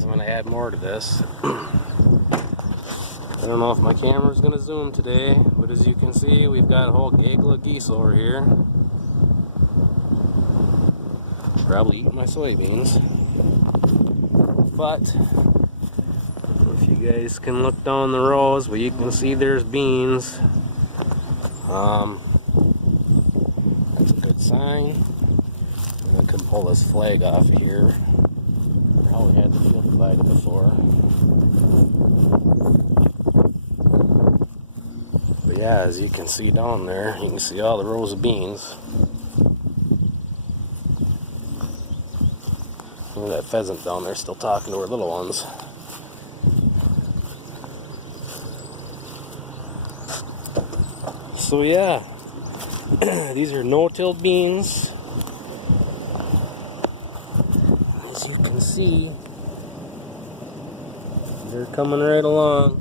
beans. I'm going to add more to this. I don't know if my camera's going to zoom today, but as you can see, we've got a whole gaggle of geese over here. Probably eating my soybeans. But if you guys can look down the rows, well, you can see there's beans. That's a good sign. And I can pull this flag off of here. Probably had the field divided before. But yeah, as you can see down there, you can see all the rows of beans. Look at that pheasant down there still talking to her little ones. So yeah, these are no-till beans. As you can see, they're coming right along.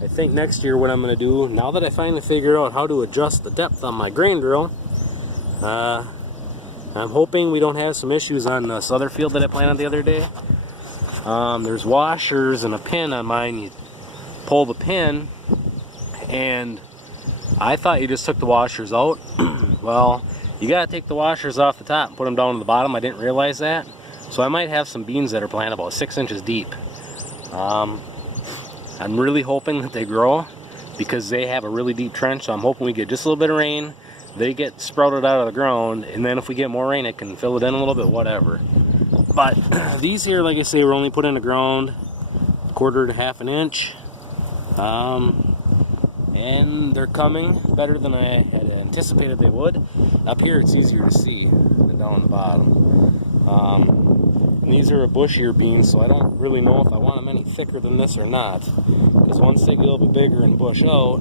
I think next year what I'm going to do, now that I finally figured out how to adjust the depth on my grain drill, I'm hoping we don't have some issues on this other field that I planted the other day. There's washers and a pin on mine. You pull the pin, and I thought you just took the washers out. Well, you gotta take the washers off the top and put them down to the bottom. I didn't realize that. So I might have some beans that are planted about 6 inches deep. I'm really hoping that they grow because they have a really deep trench. So I'm hoping we get just a little bit of rain. They get sprouted out of the ground, and then if we get more rain, it can fill it in a little bit, whatever. But these here, like I say, were only put in the ground 1/4 to 1/2 inch. And they're coming better than I had anticipated they would. Up here it's easier to see than down the bottom. And these are a bushier beans, so I don't really know if I want them any thicker than this or not. Because once they get a little bit bigger and bush out,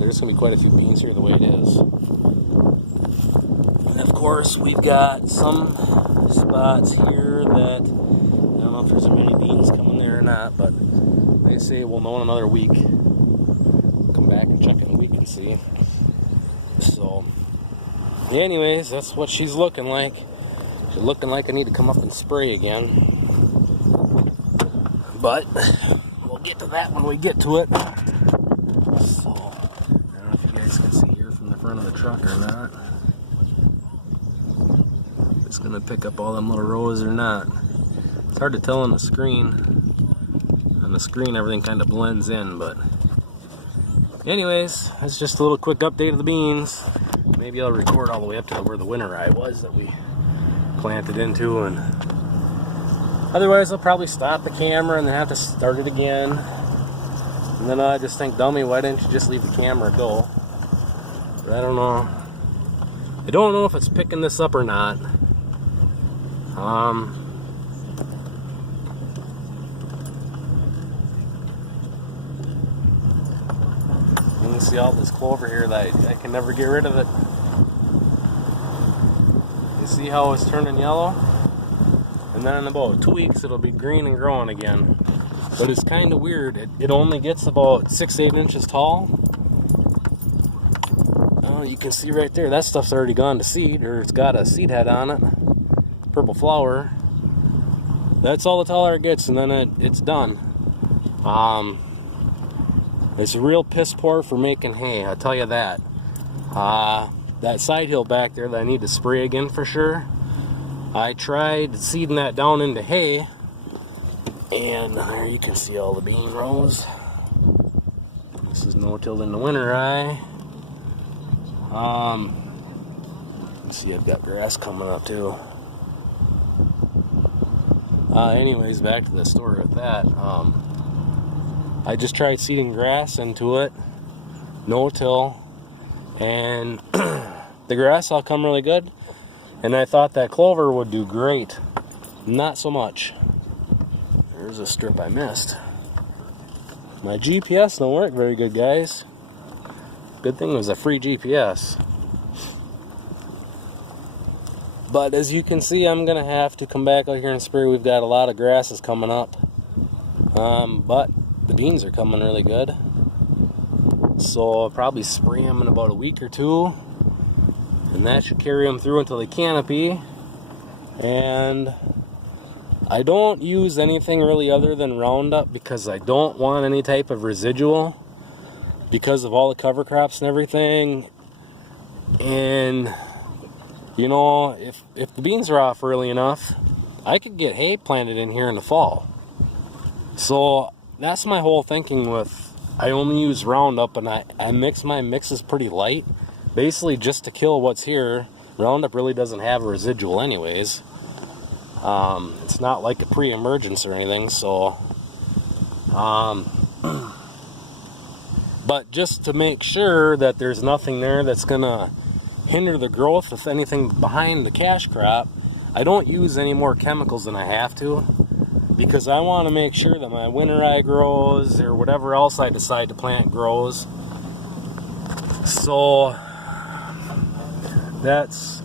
there's going to be quite a few beans here the way it is. And of course we've got some spots here that, I don't know if there's many beans coming there or not, but they say we'll know in another week. Come back and check in a week and see. So anyways, that's what she's looking like. She's looking like I need to come up and spray again, but we'll get to that when we get to it. So I don't know if you guys can see here from the front of the truck or not. If it's gonna pick up all them little rows or not. It's hard to tell on the screen. On the screen everything kind of blends in, but anyways, that's just a little quick update of the beans. Maybe I'll record all the way up to where the winter rye was that we planted into, and otherwise I'll probably stop the camera and then have to start it again. And then I just think, dummy, why didn't you just leave the camera go? But I don't know. I don't know if it's picking this up or not. You can see all this clover here that I can never get rid of it. You see how it's turning yellow? And then in about 2 weeks it'll be green and growing again. But it's kind of weird. It only gets about 6 to 8 inches tall. Oh, you can see right there, that stuff's already gone to seed, or it's got a seed head on it. Purple flower. That's all the taller it gets, and then it's done. It's a real piss poor for making hay, I'll tell you that. That side hill back there that I need to spray again for sure. I tried seeding that down into hay, and there you can see all the bean rows. This is no-till in the winter rye. You see I've got grass coming up too. Anyways, back to the story with that. I just tried seeding grass into it, no-till, and the grass all come really good. And I thought that clover would do great. Not so much. There's a strip I missed. My GPS don't work very good, guys. Good thing it was a free GPS. But as you can see, I'm going to have to come back out here and spray. We've got a lot of grasses coming up. But the beans are coming really good. So I'll probably spray them in about a week or two. And that should carry them through until they canopy. And I don't use anything really other than Roundup because I don't want any type of residual because of all the cover crops and everything. And you know, if the beans are off early enough, I could get hay planted in here in the fall. So that's my whole thinking with, I only use Roundup, and I mix my mixes pretty light, basically just to kill what's here. Roundup really doesn't have a residual anyways. It's not like a pre-emergence or anything, so but just to make sure that there's nothing there that's gonna hinder the growth of anything behind the cash crop, I don't use any more chemicals than I have to, because I want to make sure that my winter rye grows or whatever else I decide to plant grows. So that's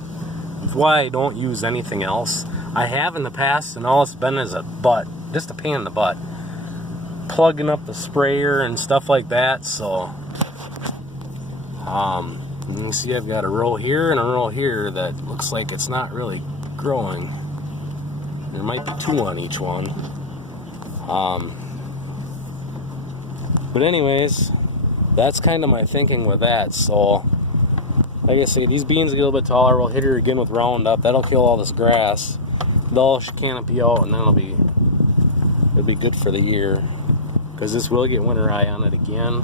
why I don't use anything else. I have in the past, and all it's been is just a pain in the butt, plugging up the sprayer and stuff like that. So you can see I've got a row here and a row here that looks like it's not really growing. There might be 2 on each one. But anyways, that's kind of my thinking with that. So like I say, these beans get a little bit taller. We'll hit her again with Roundup. That'll kill all this grass. They'll canopy out, and then it'll be good for the year, because this will get winter rye on it again.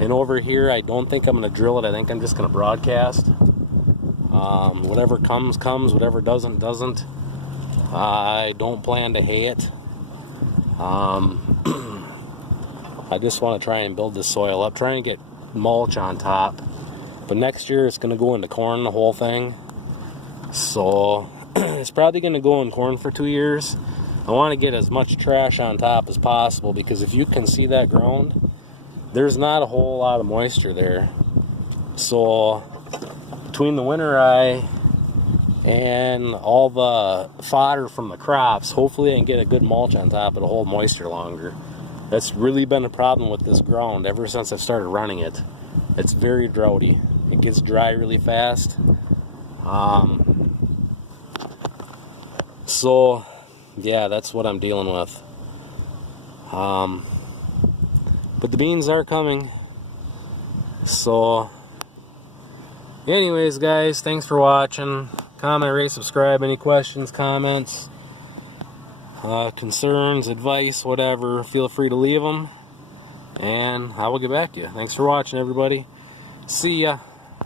And over here, I don't think I'm going to drill it. I think I'm just going to broadcast. Whatever comes, whatever doesn't. I don't plan to hay it. I just want to try and build the soil up, try and get mulch on top. But next year, it's going to go into corn, the whole thing. So it's probably going to go in corn for 2 years. I want to get as much trash on top as possible, because if you can see that ground, there's not a whole lot of moisture there. So between the winter rye and all the fodder from the crops, hopefully I can get a good mulch on top of to hold moisture longer. That's really been a problem with this ground ever since I started running it. It's very droughty. It gets dry really fast. So yeah, that's what I'm dealing with. But the beans are coming. So anyways, guys, thanks for watching. Comment, rate, subscribe. Any questions, comments, concerns, advice, whatever, feel free to leave them, and I will get back to you. Thanks for watching, everybody. See ya.